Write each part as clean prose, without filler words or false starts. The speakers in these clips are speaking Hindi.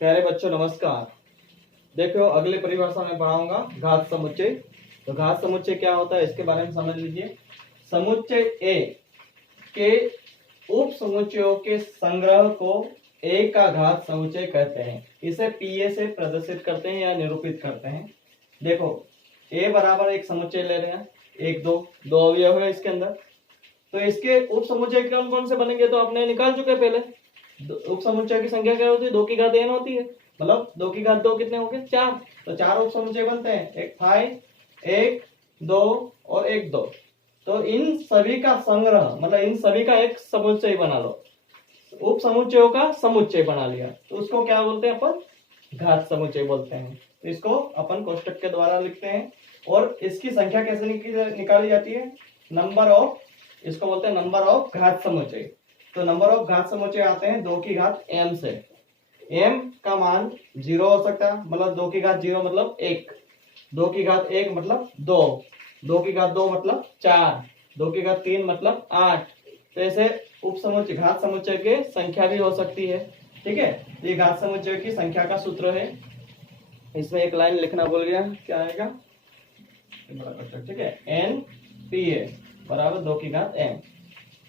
प्यारे बच्चों नमस्कार। देखो अगले परिभाषा में पढ़ाऊंगा घात समुच्चय। तो घात समुच्चय क्या होता है इसके बारे में समझ लीजिए। समुच्चय ए के उप समुच्चयों के संग्रह को ए का घात समुच्चय कहते हैं। इसे पीए से प्रदर्शित करते हैं या निरूपित करते हैं। देखो ए बराबर एक समुच्चय ले रहे हैं, एक दो अवयव है इसके अंदर। तो इसके उप समुच्चय कौन कौन से बनेंगे तो आपने निकाल चुके पहले। उप समुच्चय की संख्या क्या होती है, 2 की घात n होती है, मतलब 2 की घात 2 कितने हो गए 4। तो 4 उप समुच्चय बनते हैं, एक 5 1 2 और एक 2। तो इन सभी का संग्रह मतलब इन सभी का एक समुच्चय बना लो, उप समुच्चयों का समुच्चय बना लिया तो उसको क्या बोलते हैं अपन, घात समुच्चय बोलते हैं। तो इसको अपन कोष्टक के द्वारा लिखते हैं। और इसकी संख्या कैसे निकाली जाती है, नंबर ऑफ, इसको बोलते हैं नंबर ऑफ घात समुच्चय। तो नंबर ऑफ घात समुच्चय आते हैं 2 की घात m से। m का मान 0 हो सकता है, मतलब 2 की घात 0 मतलब 1, 2 की घात 1 मतलब 2, 2 की घात 2 मतलब 4, 2 की घात 3 मतलब 8। तो ऐसे उप समुच्चय घात समुच्चय के संख्या भी हो सकती है। ठीक है, ये घात समुच्चय की संख्या का सूत्र है। इसमें एक लाइन लिखना भूल गया, क्या आएगा, ठीक है, n pa बराबर 2 की घात m।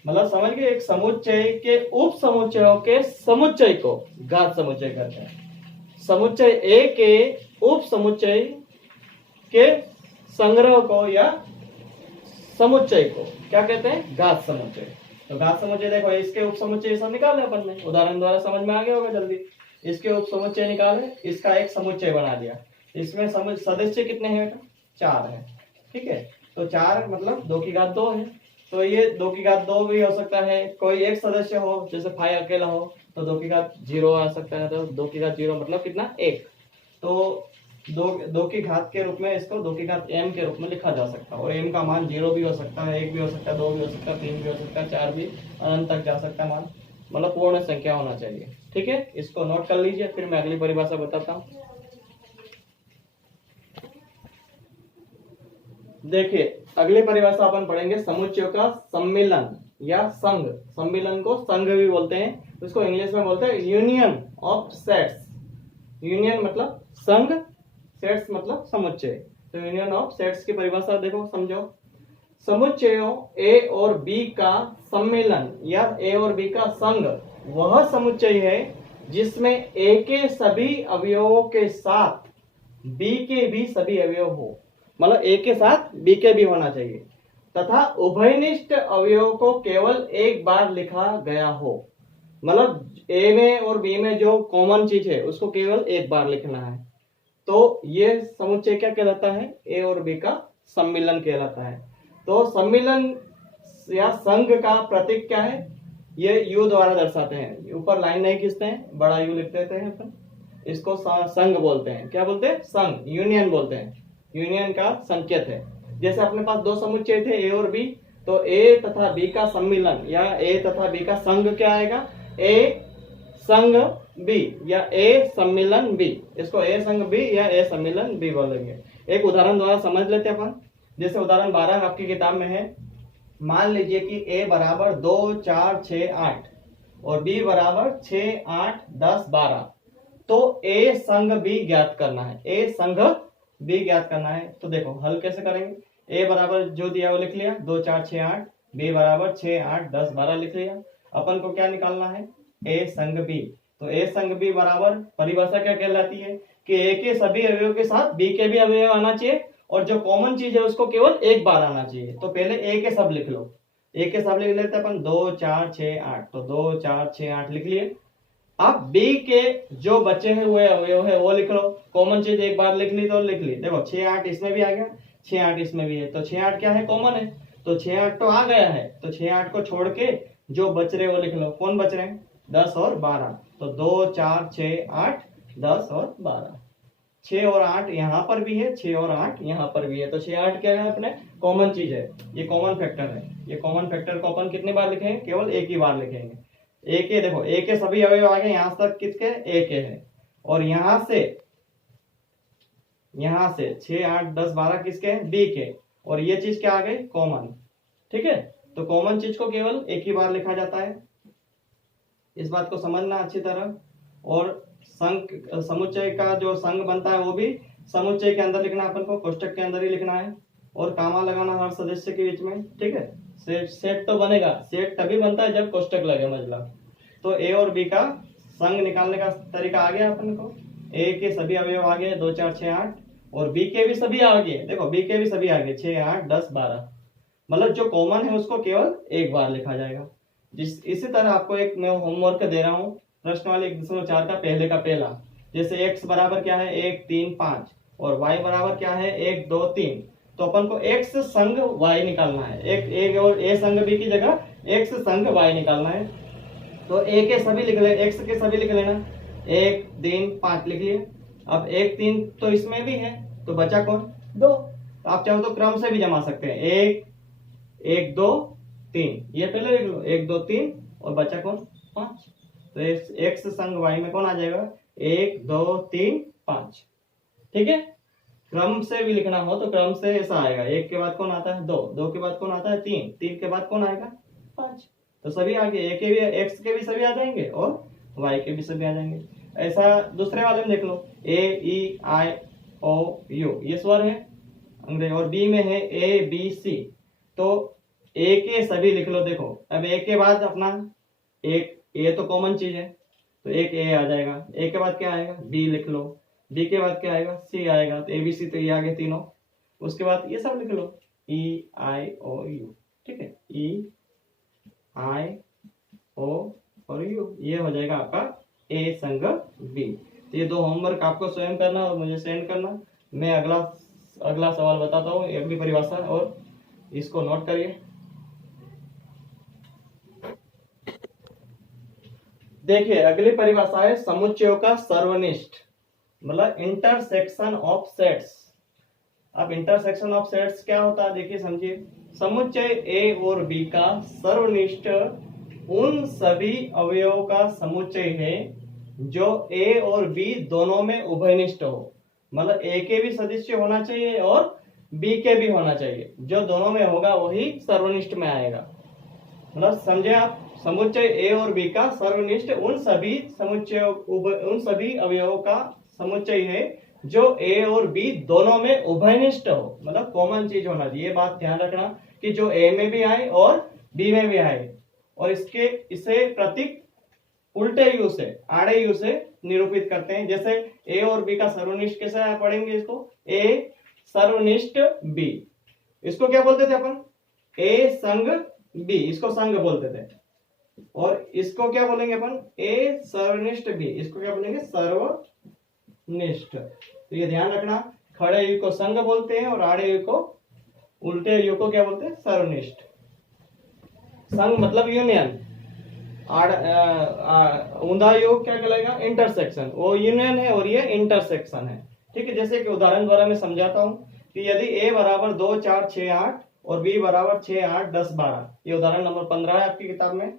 मतलब समझ गए, एक समुच्चय के उप समुच्चयों के समुच्चय को घात समुच्चय कहते हैं। समुच्चय ए के उप समुच्चय के संग्रह को या समुच्चय को क्या कहते हैं, घात समुच्चय। तो घात समुच्चय देखो, इसके उप समुच्चय सब निकाले अपन ने, उदाहरण द्वारा समझ में आ गया होगा जल्दी। इसके उप समुच्चय निकाले, इसका एक समुच्चय बना दिया। इसमें सदस्य कितने हैं, 4 है। ठीक है, तो 4 मतलब 2 की घात 2 है। तो ये 2 की घात 2 भी हो सकता है, कोई एक सदस्य हो जैसे 5 अकेला हो तो 2 की घात 0 आ सकता है। तो 2 की घात 0 मतलब कितना, 1। तो 2 की घात के रूप में इसको 2 की घात m के रूप में लिखा जा सकता है। और m का मान 0 भी हो सकता है, 1 भी हो सकता है, 2 भी हो सकता है, 3 भी हो सकता है, 4 भी, अनंत तक जा सकता है मान, मतलब पूर्ण संख्या होना चाहिए। ठीक है, इसको नोट कर लीजिए, फिर मैं अगली परिभाषा बताता हूँ। देखिए अगली परिभाषा अपन पढ़ेंगे समुच्चयों का सम्मिलन या संघ। सम्मिलन को संघ भी बोलते हैं, उसको इंग्लिश में बोलते हैं यूनियन ऑफ सेट्स। यूनियन मतलब संघ, सेट्स मतलब समुच्चय। तो यूनियन ऑफ सेट्स की परिभाषा देखो, समझो। समुच्चयों ए और बी का सम्मेलन या ए और बी का संघ वह समुच्चय है जिसमें ए के सभी अवयवों के साथ बी के भी सभी अवयव हो, मतलब ए के साथ बी के भी होना चाहिए, तथा उभयनिष्ठ अवयवों को केवल एक बार लिखा गया हो। मतलब ए में और बी में जो कॉमन चीज है उसको केवल एक बार लिखना है। तो ये समुच्चय क्या कहलाता है, ए और बी का सम्मिलन कहलाता है। तो सम्मिलन या संघ का प्रतीक क्या है, ये यू द्वारा दर्शाते हैं। ऊपर लाइन नहीं खींचते हैं, बड़ा यू लिख देते हैं अपन, इसको संघ बोलते हैं। क्या बोलते हैं, संघ, यूनियन बोलते हैं। यूनियन का संकेत है। जैसे अपने पास 2 समुच्चय थे ए और बी, तो ए तथा बी का सम्मिलन या ए तथा बी का संघ क्या आएगा, ए संघ बी या ए सम्मिलन बी। इसको ए संघ बी या ए सम्मिलन बी बोलेंगे। एक उदाहरण द्वारा समझ लेते हैं अपन। जैसे उदाहरण 12 आपकी किताब में है। मान लीजिए कि ए बराबर 2 4 6 8 और बी बराबर 6 8 10 12। तो ए संघ बी ज्ञात करना है, ए संघ बी ज्ञात करना है। तो देखो हल कैसे करेंगे, ए बराबर जो दिया वो लिख लिया 2 4 6 8, बी बराबर 6 8 10 12 लिख लिया। अपन को क्या निकालना है, ए संघ बी। तो ए संघ बी बराबर परिभाषा क्या कहलाती है कि ए के सभी अवयवों के साथ बी के भी अवयव आना चाहिए और जो कॉमन चीज है उसको केवल एक बार आना चाहिए। तो पहले ए के सब लिख लो, ए के सब लिख लेते हैं अपन 2 4 6 8। तो 2 4 6 8 लिख लिए। अब बी के जो बचे हुए अवयव है वो लिख लो, कॉमन चीज एक बार लिख ली तो लिख ली। देखो 6 8 इसमें भी आ गया, 6 8 इसमें भी है, तो 6 8 क्या है, कॉमन है। तो 6 8 तो आ गया है, तो 6 8 को छोड़ के जो बच रहे वो लिख लो। कौन बच रहे हैं, 10 और 12। तो 2 4 6 8 10 और 12। 6 और 8 यहाँ पर भी है, 6 और 8 यहाँ पर भी है। तो 6 8 क्या है अपने, कॉमन चीज है, ये कॉमन फैक्टर है। ये कॉमन फैक्टर को अपन कितनी बार लिखेंगे, केवल एक ही बार लिखेंगे। ए के देखो, ए के सभी अवयव आ गए, यहां तक किसके, ए के है। और यहां से 6 8 10 12 किसके हैं, बी के। और ये चीज क्या आ गई, कॉमन। ठीक है, तो कॉमन चीज को केवल एक ही बार लिखा जाता है, इस बात को समझना अच्छी तरह। और संघ समुच्चय का जो संघ बनता है वो भी समुच्चय के अंदर लिखना है अपन को, कोष्टक के अंदर ही लिखना है, और कामा लगाना हर सदस्य के बीच में, ठीक है। सेट तो बनेगा, सेट तभी बनता है जब कोष्टक लगे मतलब। तो ए और बी का संघ निकालने का तरीका आ गया अपन को। ए के सभी अवयव आ गए 2 4 6 8, और बी के भी सभी आ गए, देखो बी के भी सभी आ गए 6 8 10 12, मतलब जो कॉमन है उसको केवल एक बार लिखा जाएगा। इसी तरह आपको एक मैं होमवर्क दे रहा हूँ, प्रश्न वाले 1.4 का पहले का पहला, जैसे x बराबर क्या है 1 3 5 और y बराबर क्या है 1 2 3, तो अपन को x संग y निकालना है। एक और a संग b की जगह x संग y निकालना है। तो a के सभी लिख ले, x के सभी लिख लेना, 1 3 5 लिख लिए। अब 1 3 तो इसमें भी है, तो बचा कौन 2, तो आप चाहो तो क्रम से भी जमा सकते हैं, 1 1 2 3, ये पहले लिख लो 1 2 3 और बचा कौन 5, तो x संग y में कौन आ जाएगा 1 2 3 5, ठीक है। क्रम से भी लिखना हो तो क्रम से ऐसा आएगा, 1 के बाद कौन आता है 2, 2 के बाद कौन आता है 3, 3 के बाद कौन आएगा 5, तो सभी आगे ए के भी x के भी सभी आ जाएंगे और y के भी सभी आ जाएंगे। ऐसा दूसरे वाले में देख लो, a e i o u ये स्वर है अंग्रेजी, और b में है a b c, तो a के सभी लिख लो। देखो अब a के बाद अपना एक a तो कॉमन चीज है, तो एक a आ जाएगा, a के बाद क्या आएगा b लिख लो, b के बाद क्या आएगा c आएगा, तो a b c तो ये आगे तीनों, उसके बाद ये सब लिख लो e i o u, ठीक है, e i o और u, ये हो जाएगा आपका a संग b। तो ये 2 होमवर्क आपको स्वयं करना और मुझे सेंड करना। मैं अगला सवाल बताता हूँ, अगली परिभाषा, और इसको नोट करिए। देखिए अगली परिभाषा है समुच्चयों का सर्वनिष्ठ, मतलब इंटरसेक्शन ऑफ सेट्स। अब इंटरसेक्शन ऑफ सेट्स क्या होता है देखिए समझिए, समुच्चय ए और बी का सर्वनिष्ठ उन सभी अवयवों का समुच्चय है जो ए और बी दोनों में उभयनिष्ठ हो, मतलब ए के भी सदस्य होना चाहिए और बी के भी होना चाहिए, जो दोनों में होगा वही सर्वनिष्ठ में आएगा। मतलब समझे आप, समुच्चय ए और बी का सर्वनिष्ठ उन सभी अवयवों का समुच्चय है जो ए और बी दोनों में उभयनिष्ठ हो, मतलब कॉमन चीज होना चाहिए। ये बात ध्यान रखना कि जो ए में भी आए और बी में भी आए, और इसे प्रतीक उल्टे यू से आड़े यू से निरूपित करते हैं। जैसे ए और बी का सर्वनिष्ठ कैसे पढ़ेंगे, इसको ए सर्वनिष्ठ बी, इसको क्या बोलते थे अपन ए संग बी, इसको संग बोलते थे, और इसको क्या बोलेंगे अपन ए सर्वनिष्ठ बी, इसको क्या बोलेंगे सर्वनिष्ठ। तो ये ध्यान रखना, खड़े यू को संग बोलते हैं और आड़े यू को उल्टे यू को क्या बोलते हैं सर्वनिष्ठ। संग मतलब यूनियन, ऊंधा योग क्या कहलाएगा इंटरसेक्शन, वो यूनियन है और ये इंटरसेक्शन है, ठीक है। जैसे कि उदाहरण द्वारा मैं समझाता हूं कि यदि a बराबर 2 4 6 8 और b बराबर 6 8 10 12, ये उदाहरण नंबर 15 है आपकी किताब में,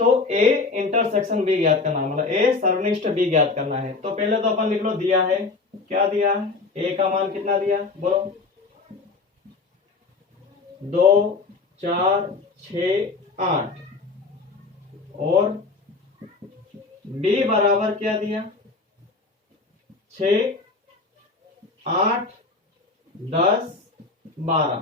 तो a इंटरसेक्शन b ज्ञात करना, मतलब a सर्वनिष्ठ b ज्ञात करना है। तो पहले तो अपन लिख लो, दिया है क्या दिया है, a का मान कितना दिया बोलो 2 4 6 8, और b बराबर क्या दिया 6 8 10 12,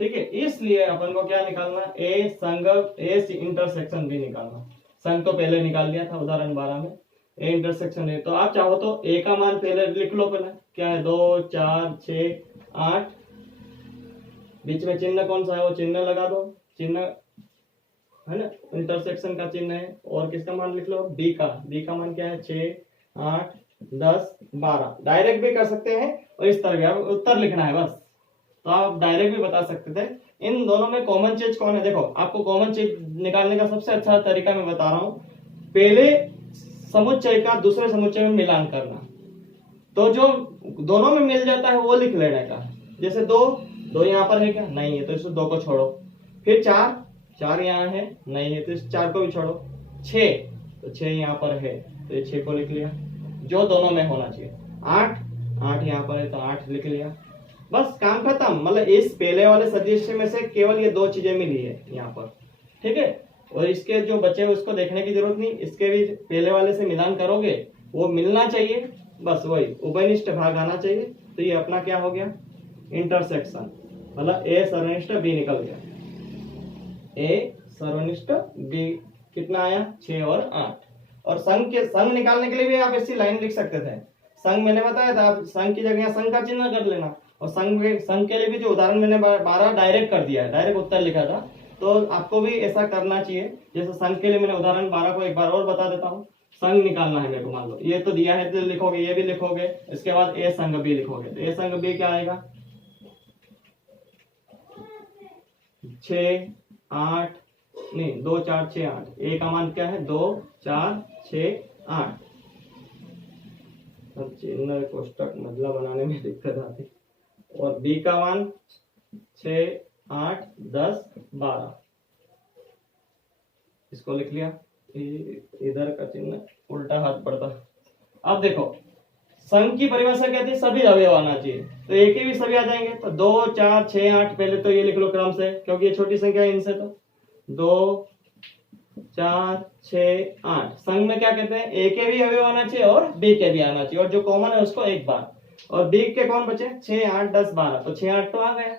ठीक है। इसलिए अपन को क्या निकालना, ए संग ए इंटरसेक्शन बी निकालना। संग तो पहले निकाल लिया था उदाहरण 12 में, ए इंटरसेक्शन है। तो आप चाहो तो ए का मान पहले लिख लो, पहले क्या है 2 4 6 8, बीच में चिन्ह कौन सा है वो चिन्ह लगा दो, चिन्ह है ना इंटरसेक्शन का चिन्ह है। और किसका मान लिख लो बी का मान क्या है 6 8 10 12, डायरेक्ट भी कर सकते हैं और इस तरह उत्तर लिखना है बस, तो आप डायरेक्ट भी बता सकते थे। इन दोनों में कॉमन चीज कौन है, देखो आपको कॉमन चीज निकालने का सबसे अच्छा तरीका मैं बता रहा हूं, पहले समुच्चय का दूसरे समुच्चय में मिलान करना, तो जो दोनों में मिल जाता है वो लिख लेने का। जैसे 2 यहाँ पर है क्या, नहीं है तो इस 2 को छोड़ो, फिर 4 यहाँ है, नहीं है तो इस 4 को भी छोड़ो, 6 तो 6 यहाँ पर है तो ये 6 को लिख लिया जो दोनों में होना चाहिए, 8 यहाँ पर है तो 8 लिख लिया, बस काम खत्म। मतलब इस पहले वाले सदस्य में से केवल ये 2 चीजें मिली है यहाँ पर, ठीक है। और इसके जो बचे हैं उसको देखने की जरूरत नहीं, इसके भी पहले वाले से मिलान करोगे वो मिलना चाहिए, बस वही उभयनिष्ठ भाग आना चाहिए। तो ये अपना क्या हो गया, इंटरसेक्शन, मतलब ए सर्वनिष्ठ बी निकल गया, ए सर्वनिष्ठ बी कितना आया 6 और 8। और संघ निकालने के लिए भी आप ऐसी लाइन लिख सकते थे, संघ मैंने बताया था, आप संघ की जगह संघ का चिन्ह कर लेना। और संघ के लिए भी जो उदाहरण मैंने 12 डायरेक्ट कर दिया है, डायरेक्ट उत्तर लिखा था, तो आपको भी ऐसा करना चाहिए। जैसे संघ के लिए मैंने उदाहरण 12 को एक बार और बता देता हूँ। संघ निकालना है मेरे को, मान लो ये तो दिया है तो लिखोगे, ये भी लिखोगे, इसके बाद ए संघ बी लिखोगे, तो ए संघ बी क्या आएगा 6 8 नहीं 2 4 6 8, ए का मान क्या है 2 4 6 8। अब चिन्ह कोष्टक मतलब बनाने में दिक्कत आती। और बी का मान 6 8 10 12, इसको लिख लिया, इधर का चिन्ह उल्टा हाथ पड़ता। अब देखो संघ की परिभाषा कहती है सभी अवयव आना चाहिए, तो एक ही भी सभी आ जाएंगे। तो 2 4 6 8 पहले तो ये लिख लो क्रम से, क्योंकि ये छोटी संख्या है इनसे। तो 2 4 6 8 संघ में क्या कहते हैं, ए के भी अवयव आना चाहिए और बी के भी आना चाहिए, और जो कॉमन है उसको एक बार। और बी के कौन बचे 6 8 10 12, तो 6 8 तो आ गया,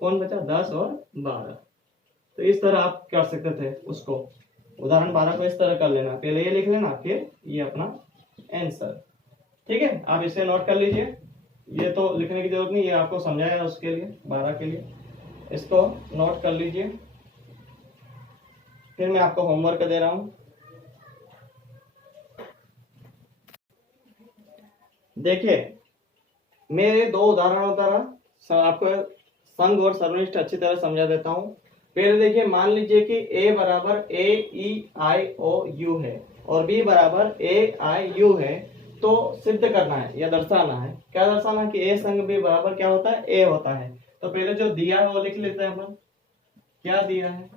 कौन बचा 10 और 12। तो इस तरह आप कर सकते थे उसको, उदाहरण 12 को इस तरह कर लेना, पहले ये लिख लेना फिर ये अपना आंसर। ठीक है, आप इसे नोट कर लीजिए, ये तो लिखने की जरूरत नहीं, ये आपको समझाया उसके लिए 12 के लिए, इसको नोट कर लीजिए। फिर मैं आपको होमवर्क दे रहा हूं, देखिए मेरे 2 उदाहरणों का आपको संघ और सर्वनिष्ठ अच्छी तरह समझा देता हूं। पहले देखिए, मान लीजिए कि a बराबर ए ई आई ओ यू है और b बराबर ए आई यू है, तो सिद्ध करना है या दर्शाना है। क्या दर्शाना है कि a संग b बराबर क्या होता है, a होता है। तो पहले जो दिया है वो लिख लेते हैं अपन, क्या दिया है,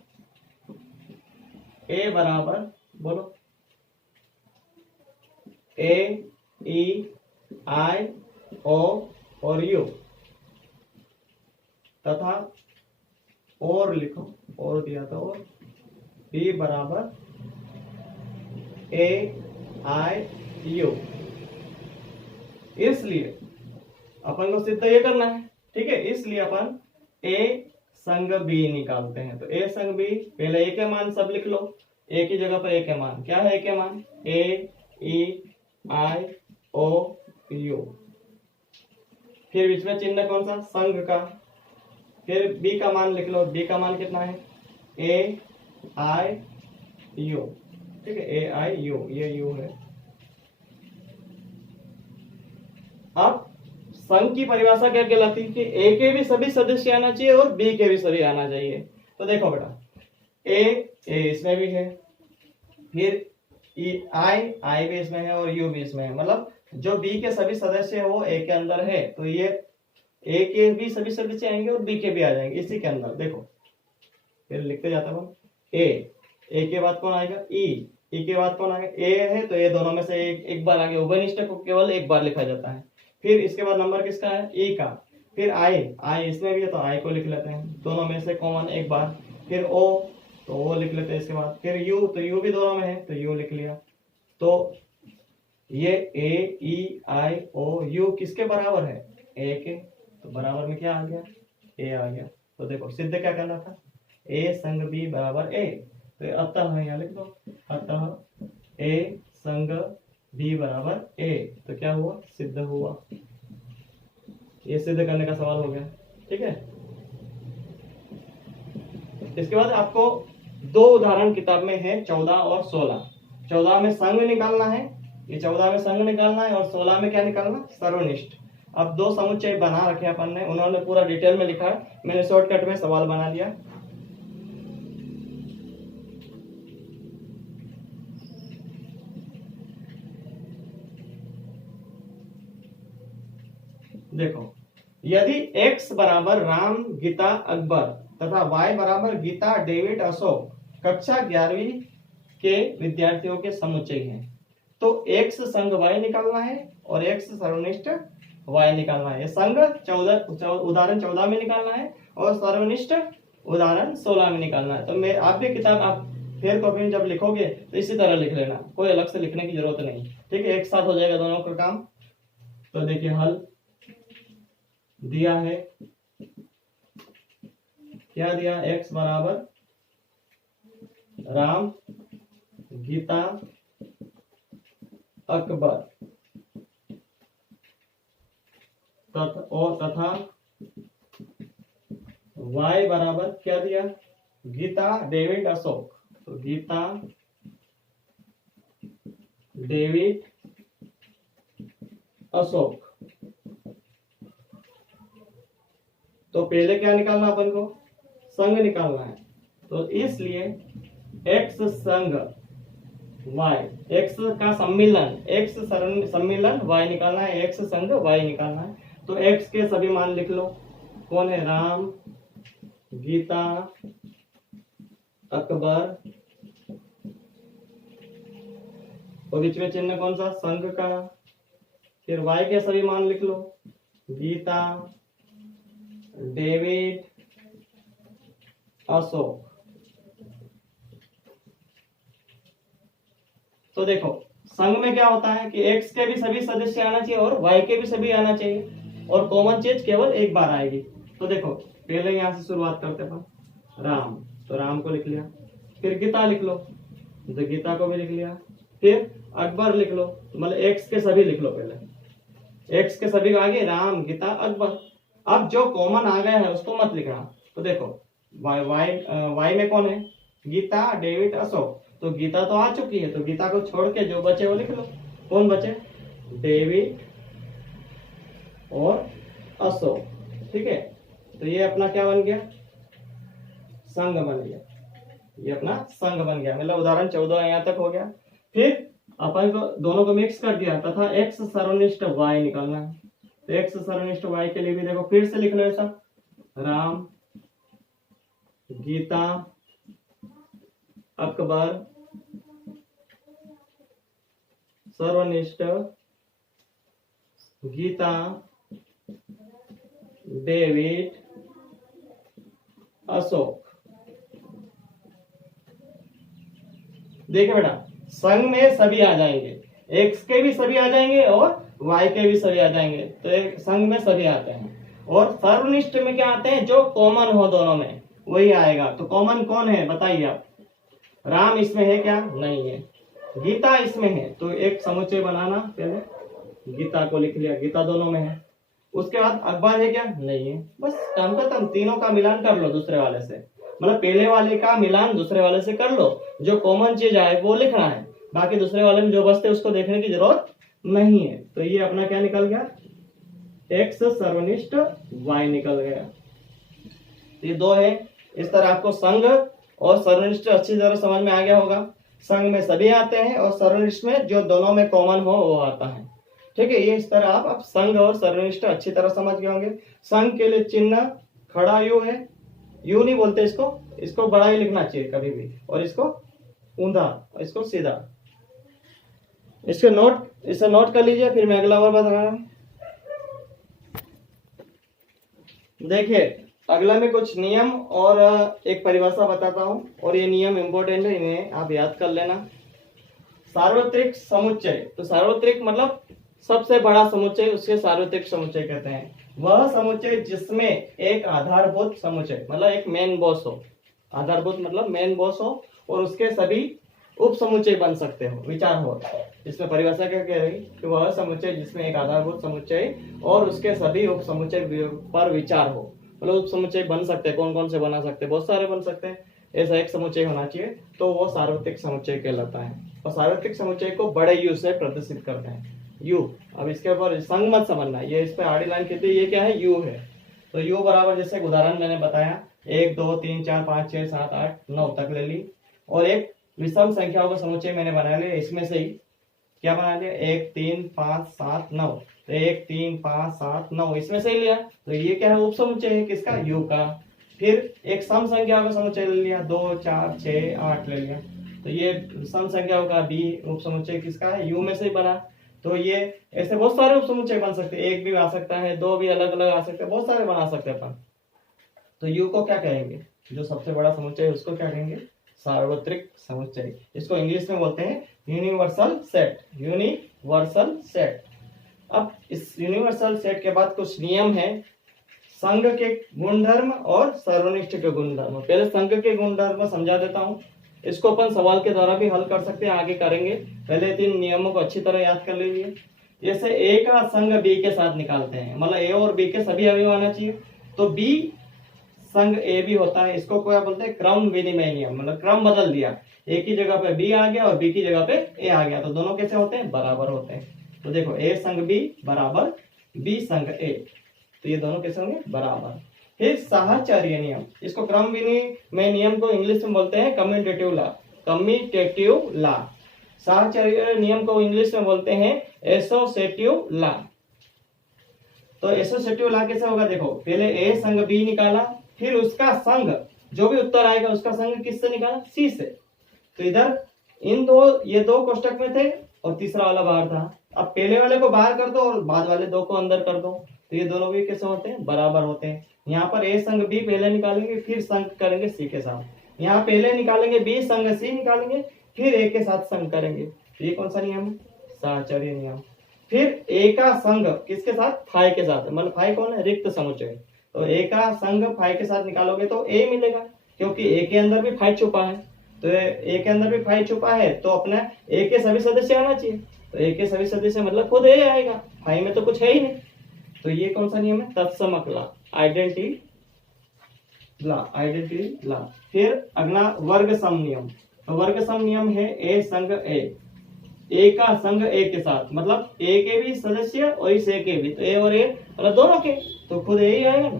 a बराबर बोलो a ई आई ओ और यू, तथा और लिखो, और दिया था, और b बराबर ए आई यू। इसलिए अपन को सिद्ध ये करना है, ठीक है, इसलिए अपन a संग b निकालते हैं। तो a संग b, पहले a के मान सब लिख लो, a की जगह पर a के मान, क्या है a के मान, a E I O you, फिर बीच में चिन्ह कौन सा, संघ का, फिर b का मान लिख लो, b का मान कितना है ए आई यू, ठीक है, ए आई यू, ये यू है। अब संघ की परिभाषा क्या कहलाती है कि ए के भी सभी सदस्य आना चाहिए और बी के भी सभी आना चाहिए। तो देखो बेटा, ए इसमें भी है, फिर आई भी इसमें है और यू भी इसमें है, मतलब जो बी के सभी सदस्य है वो ए के अंदर है, तो ये ए के भी सभी सदस्य आएंगे और बी के भी आ जाएंगे इसी के अंदर। देखो फिर लिखते जाता हूं, ए के बाद कौन आएगा, ई के बाद कौन आएगा, ए है, तो ये दोनों में से एक बार आगे, उभयनिष्ठ को केवल एक बार लिखा जाता है। फिर इसके बाद नंबर किसका है, ई का, फिर आई इसमें भी है तो आई को लिख लेते हैं, दोनों में से कॉमन एक बार। फिर ओ, तो ओ लिख लेते हैं इसके बाद। फिर यू, तो यू भी दोनों में है तो यू लिख लिया। तो ये ए ई आई ओ यू किसके बराबर है, ए के, तो बराबर में क्या आ गया, ए आ गया। तो देखो सिद्ध क्या करना था, ए संग बी बराबर ए, तो अतः यहाँ लिख दो, अतः ए संग बी बराबर ए, तो क्या हुआ, सिद्ध हुआ। ये सिद्ध करने का सवाल हो गया, ठीक है। इसके बाद आपको 2 उदाहरण किताब में है, 14 और 16। 14 में संघ निकालना है, ये 14 में संघ निकालना है, और 16 में क्या निकालना, सर्वनिष्ठ। अब 2 समुच्चय बना रखे अपन ने, उन्होंने पूरा डिटेल में लिखा है, मैंने शॉर्टकट में सवाल बना दिया। देखो, यदि x बराबर राम गीता अकबर तथा y बराबर गीता डेविड अशोक कक्षा 11वीं के विद्यार्थियों के समुच्चय हैं, तो x संग y निकालना है और x सर्वनिष्ठ y निकालना है। संग 14 उदाहरण 14 में निकालना है और सर्वनिष्ठ उदाहरण 16 में निकालना है। तो मैं आप भी किताब आप फिर को फिर जब लिखोगे तो इसी तरह लिख लेना, कोई अलग से लिखने की जरूरत नहीं। ठीक है, एक साथ हो जाएगा दोनों का काम। तो देखिए हल दिया है, क्या दिया, x बराबर राम, गीता, अकबर तथा y बराबर क्या दिया, गीता, डेविड, अशोक। तो गीता, डेविड, अशोक। तो पहले क्या निकालना अपन को, संघ निकालना है। तो इसलिए x संघ y, x का सम्मिलन, x सम्मिलन y निकालना है, x संघ y निकालना है। तो x के सभी मान लिख लो, कौन है, राम, गीता, अकबर, और बीच में चिन्ह कौन सा, संघ का। फिर y के सभी मान लिख लो, गीता, डेविड, अशोक। तो देखो संघ में क्या होता है कि x के भी सभी सदस्य आना चाहिए और y के भी सभी आना चाहिए, और कॉमन चीज केवल एक बार आएगी। तो देखो पहले यहां से शुरुआत करते हैं राम, तो राम को लिख लिया। फिर गीता लिख लो, तो गीता को भी लिख लिया। फिर अकबर लिख लो, मतलब x के सभी लिख लो, पहले x के सभी आगे राम, गीता, अकबर। अब जो कॉमन आ गया है उसको मत लिखना। तो देखो y में कौन है, गीता, डेविड, अशोक। तो गीता तो आ चुकी है, तो गीता को छोड़ के जो बचे वो लिख लो। कौन बचे, डेविड और अशोक। ठीक है, तो ये अपना क्या बन गया, संघ बन गया। ये अपना संघ बन गया, मतलब उदाहरण 14 यहाँ तक हो गया। फिर अपन को दोनों को मिक्स कर दिया तथा x सर्वनिष्ठ y निकालना है। तो x सर्वनिष्ठ y के लिए भी देखो फिर से लिख लो ऐसा, राम, गीता, अकबर, सर्वनिष्ठ, गीता, डेविड, अशोक। देखिए बेटा संघ में सभी आ जाएंगे, x के भी सभी आ जाएंगे और y के भी सभी आ जाएंगे। तो एक संघ में सभी आते हैं। और सर्वनिष्ठ में क्या आते हैं, जो कॉमन हो दोनों में वही आएगा। तो कॉमन कौन है बताइए आप, राम इसमें है क्या, नहीं है। गीता इसमें है, तो एक समुच्चय बनाना, पहले गीता को लिख लिया, गीता दोनों में है। उसके बाद अकबर है क्या, नहीं है। बस काम खत्म, तीनों का मिलान कर लो दूसरे वाले से, मतलब पहले वाले का मिलान दूसरे वाले से कर लो। जो कॉमन चीज आए वो लिखना है, बाकी दूसरे वाले में जो बचते उसको देखने की जरूरत नहीं है। तो ये अपना क्या निकल गया, x सर्वनिष्ठ y निकल गया। ये दो है। इस तरह आपको संघ और सर्वनिष्ठ अच्छी तरह समझ में आ गया होगा। संघ में सभी आते हैं और सर्वनिष्ठ में जो दोनों में कॉमन हो वो आता है। ठीक है, ये इस तरह आप संघ और सर्वनिष्ठ अच्छी तरह समझ गए होंगे। संघ के लिए चिन्ह खड़ा यू है, यू नहीं बोलते इसको, इसको बड़ा ही लिखना चाहिए कभी भी, और इसको ऊंधा, इसको सीधा। इसे नोट कर लीजिए, फिर मैं अगला और बता रहा हूं। देखिए अगला में कुछ नियम और एक परिभाषा बताता हूं, और ये नियम इंपॉर्टेंट है, इन्हें आप याद कर लेना। सार्वत्रिक समुच्चय, तो सार्वत्रिक मतलब सबसे बड़ा समुच्चय, उसके सार्वत्रिक समुच्चय कहते हैं। वह समुच्चय जिसमें एक आधारभूत समुच्चय, मतलब एक मेन बॉस हो, आधारभूत मतलब मेन बॉस हो, और उसके सभी उप समुच्चय बन सकते हो, विचार हो। इसमें परिभाषा क्या कह रही कि वह समुच्चय जिसमें एक आधारभूत समुच्चय और उसके सभी उप समुच्चय पर विचार हो। मतलब उप समुच्चय बन सकते हैं, कौन कौन से बना सकते हैं, बहुत सारे बन सकते हैं। ऐसा एक समुच्चय होना चाहिए, तो वो सार्वत्रिक समुच्चय कहलाता है। और सार्वत्रिक समुच्चय को बड़े यू से प्रदर्शित करते हैं, यू। अब इसके ऊपर संघ मत समझना, ये इस पे आड़ी लाइन कहती है, ये क्या है, यू है। तो यू बराबर, जैसे उदाहरण मैंने बताया, 1 2 3 4 5 6 7 8 9 तक ले ली, और एक विषम संख्याओं का समुच्चय मैंने बना लिया। इसमें से ही क्या बना लिया, 1 3 5 7 9, तो 1 3 5 7 9 इसमें से ही लिया। तो ये क्या है, उप समुच्चय है किसका, यू का। फिर एक सम संख्या का समुच्चय ले लिया, 2 4 6 8 ले लिया, तो ये सम संख्याओं का बी उप समुच्चय किसका है, यू में से ही बना। तो ये ऐसे बहुत सारे उप समुच्चय बन सकते हैं, एक भी आ सकता है, दो भी अलग अलग आ सकते हैं, बहुत सारे बना सकते हैं अपन। तो यू को क्या कहेंगे, जो सबसे बड़ा समुच्चय है उसको क्या कहेंगे, सार्वत्रिक समुच्चय, इसको इंग्लिश में बोलते हैं यूनिवर्सल सेट, यूनिवर्सल सेट। अब इस यूनिवर्सल सेट के बाद कुछ नियम है संघ के गुणधर्म और सर्वनिष्ठ के गुणधर्म। पहले संघ के गुणधर्म समझा देता हूँ, इसको अपन सवाल के द्वारा भी हल कर सकते हैं, आगे करेंगे। पहले 3 नियमों को अच्छी तरह याद कर लीजिए। जैसे ए का संघ बी के साथ निकालते हैं, मतलब ए और बी के सभी अवयव आना चाहिए, तो बी संघ ए भी होता है। इसको क्या बोलते हैं, क्रम विनिमय नियम, मतलब क्रम बदल दिया, ए की जगह पे बी आ गया और बी की जगह पे ए आ गया, तो दोनों कैसे होते हैं, बराबर होते हैं। तो देखो ए संघ बी बराबर बी संघ ए, तो ये दोनों कैसे होंगे, बराबर। फिर साहचर्य नियम, इसको क्रम विनिमय नियम को इंग्लिश में बोलते हैं कम्यूटेटिव लॉ, कम्यूटेटिव लॉ। साहचर्य नियम को इंग्लिश में बोलते हैं एसोसिएटिव लॉ। तो एसोसिएटिव लॉ कैसे होगा, देखो पहले ए संघ बी निकाला, फिर उसका संघ जो भी उत्तर आएगा उसका संघ किससे निकाला, सी से। तो इधर इन दो, ये 2 कोष्टक में थे और तीसरा वाला बाहर था। अब पहले वाले को बाहर कर दो और बाद वाले 2 को अंदर कर दो, तो ये दोनों भी कैसे होते हैं, बराबर होते हैं। यहाँ पर ए संघ बी पहले निकालेंगे, फिर संघ करेंगे सी के साथ। यहाँ पहले निकालेंगे बी संघ सी निकालेंगे, फिर ए के साथ संघ करेंगे। तो ये कौन सा नियम है, साहचर्य नियम। फिर ए का संघ किसके साथ, फाई के साथ, मतलब फाई कौन है, रिक्त समुच्चय। तो ए का संघ फाई के साथ निकालोगे तो ए मिलेगा, क्योंकि ए के अंदर भी फाई छुपा है। तो ए के अंदर भी फाई छुपा है, तो अपना ए के सभी सदस्य आना चाहिए। तो ए के सभी सदस्य मतलब खुद ए आएगा, फाई में तो कुछ है ही नहीं। तो ये कौन सा नियम है, तत्समक लॉ, आइडेंटिटी लॉ। फिर अगला वर्ग सम नियम। तो वर्ग सम नियम है ए संघ ए का संघ ए के साथ, मतलब ए के भी सदस्य और इस ए के भी, तो ए और ए मतलब दोनों के, तो खुद ए ही आएगा ना।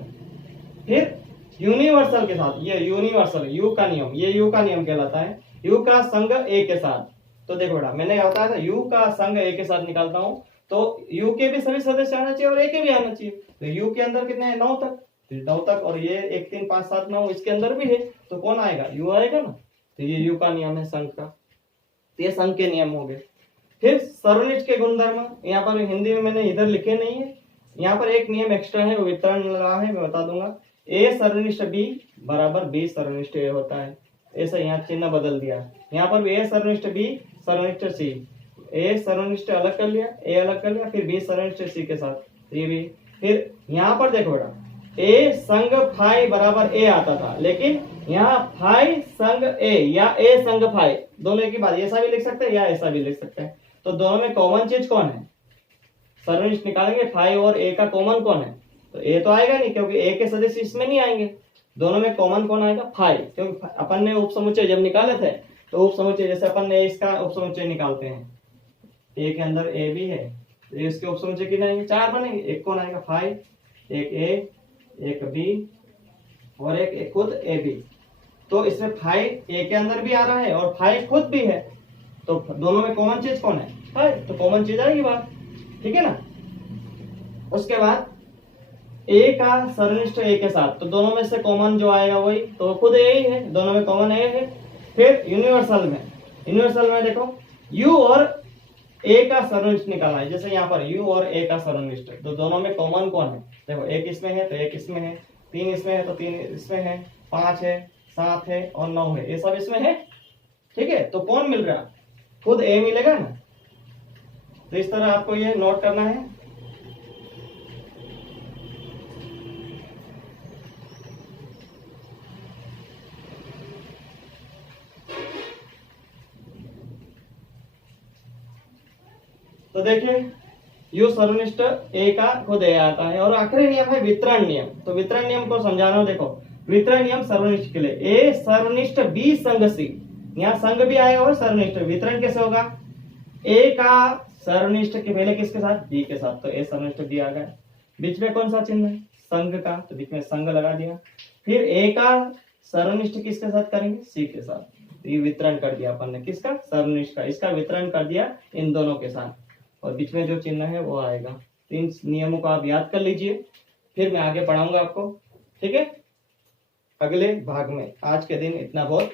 फिर यूनिवर्सल के साथ, ये यूनिवर्सल यू का नियम, ये यू का नियम कहलाता है, यू का संघ ए के साथ। तो देखो बेटा मैंने बताया था यू का संघ ए के साथ निकालता हूं, तो यू के भी सभी सदस्य आना चाहिए और ए के भी आना चाहिए। तो यू के अंदर कितने हैं, 9 तक, तो 9 तक, और ये 1 3 5 7 9 इसके अंदर भी है, तो कौन आएगा, यू आएगा ना। तो ये यू का नियम है संघ का। तो ये संघ के नियम हो गए। फिर सर्वनिष्ठ के गुणधर्म, यहाँ पर हिंदी में मैंने इधर लिखे नहीं है, यहाँ पर एक नियम एक्स्ट्रा है, वो वितरण लॉ है, मैं बता दूंगा। ए सर्वनिष्ठ बी बराबर बी सर्वनिष्ठ ए होता है, ऐसा यहाँ चिन्ह बदल दिया। यहाँ पर ए सर्वनिष्ठ बी सर्वनिष्ठ सी, ए सर्वनिष्ठ अलग कर लिया, ए अलग कर लिया, फिर बी सर्वनिष्ठ सी के साथ, ये भी। फिर यहाँ पर देखो बेटा ए संघ फाई बराबर ए आता था, लेकिन यहाँ फाई संघ ए या ए संघ फाई दोनों की बात, ऐसा भी लिख सकते हैं या ऐसा भी लिख सकते हैं। तो दोनों में कॉमन चीज कौन है, सर्वनिष्ठ निकालेंगे, फाई और ए का कॉमन कौन है, तो ए तो आएगा नहीं, क्योंकि ए के सदस्य इसमें नहीं आएंगे। दोनों में कॉमन कौन आएगा, फाई, क्योंकि अपन ने उप समुच्चय जब निकाले थे, तो उप समुच्चय जैसे अपन ने इसका उप समुच्चय निकालते हैं, ए के अंदर ए भी है, तो इसके उप समुच्चय कितने आएंगे, 4 बनेंगे। एक कौन आएगा, फाई, एक ए, एक बी और एक खुद ए बी। तो इसमें फाई ए के अंदर भी आ रहा है और फाई खुद भी है, तो दोनों में कॉमन चीज कौन है, फाई, तो कॉमन चीज आएगी बात, ठीक है ना। उसके बाद ए का सर्वनिष्ठ ए के साथ, तो दोनों में से कॉमन जो आएगा वही, तो खुद ए ही है, दोनों में कॉमन ए है। फिर यूनिवर्सल में देखो यू और ए का सर्वनिष्ठ निकालना है, जैसे यहाँ पर यू और ए का सर्वनिष्ठ, तो दोनों में कॉमन कौन है, देखो एक इसमें है तो एक इसमें है, 3 इसमें है तो 3 इसमें है, 5 है, 7 है और 9 है, ये सब इसमें है, ठीक है। तो कौन मिल रहा है, खुद ए मिलेगा ना। तो इस तरह आपको ये नोट करना है। तो देखिए यू सर्वनिष्ठ ए का खुद ए आता है। और आखिरी नियम है वितरण नियम। तो वितरण नियम को समझा रहा हूं, देखो वितरण नियम सर्वनिष्ठ के लिए, ए सर्वनिष्ठ बी संघ सी, यहाँ संघ भी आएगा और सर्वनिष्ठ, वितरण कैसे होगा, ए का सर्वनिष्ठ के पहले किसके साथ, बी के साथ, तो ए सर्वनिष्ठ बी आ गया। बीच में कौन सा चिन्ह है, संघ का, तो बीच में संघ लगा दिया। फिर ए का सर्वनिष्ठ किसके साथ करेंगे, सी के साथ, तो ये वितरण कर दिया अपन ने, किसका, सर्वनिष्ठ का, इसका वितरण कर दिया इन दोनों के साथ, और बीच में जो चिन्ह है वो आएगा। 3 नियमों को आप याद कर लीजिए, फिर मैं आगे पढ़ाऊंगा आपको, ठीक है, अगले भाग में। आज के दिन इतना बहुत।